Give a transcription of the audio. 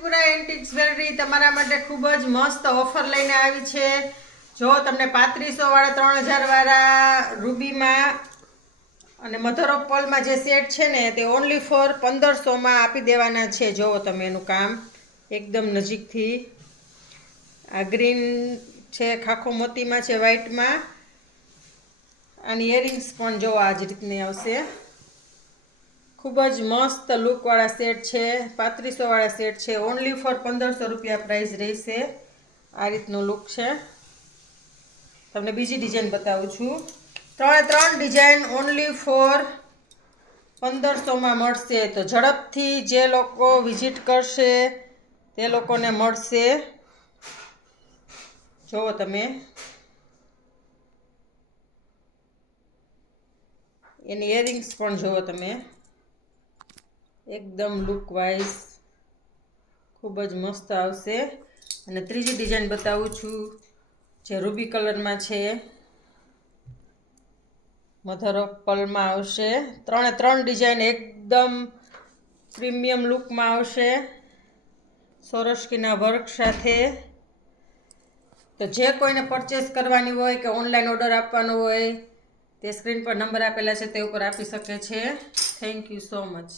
Tripura antique jewellery તમારા માટે ખૂબ જ મસ્ત ઓફર લઈને આવી છે। જો તમને 3500 વાળા 3000 વાળા રૂબીમાં અને મધર ઓફ પર્લમાં જે સેટ છે ને તે ઓનલી ફોર 1500 માં આપી દેવાના છે। જો તમે એનું કામ એકદમ નજીકથી આ ગ્રીન છે, ખાખો મોતીમાં છે, વ્હાઈટમાં આની ઇયરિંગ્સ પણ જો આ જ રીતની આવશે। ખૂબ જ મસ્ત લુકવાળા સેટ છે, 3500 વાળા સેટ છે, ઓનલી ફોર 1500 રૂપિયા પ્રાઇસ રહેશે। આ રીતનો લુક છે। તમને બીજી ડિઝાઇન બતાવું છું। ત્રણ ડિઝાઇન ઓનલી ફોર 1500 માં મળશે। તો ઝડપથી જે લોકો વિઝિટ કરશે તે લોકોને મળશે। જુઓ તમે એની ઇયરિંગ્સ પણ જુઓ તમે, એકદમ લુક વાઇઝ ખૂબ જ મસ્ત આવશે। અને ત્રીજી ડિઝાઇન બતાવું છું જે રૂબી કલરમાં છે, મધર ઓફ પર્લમાં આવશે। ત્રણ ડિઝાઇન એકદમ પ્રીમિયમ લુકમાં આવશે સોરસ્કીના વર્ક સાથે। તો જે કોઈને પરચેસ કરવાની હોય કે ઓનલાઈન ઓર્ડર આપવાનો હોય તે સ્ક્રીન પર નંબર આપેલા છે તે ઉપર આપી શકે છે। Thank you so much.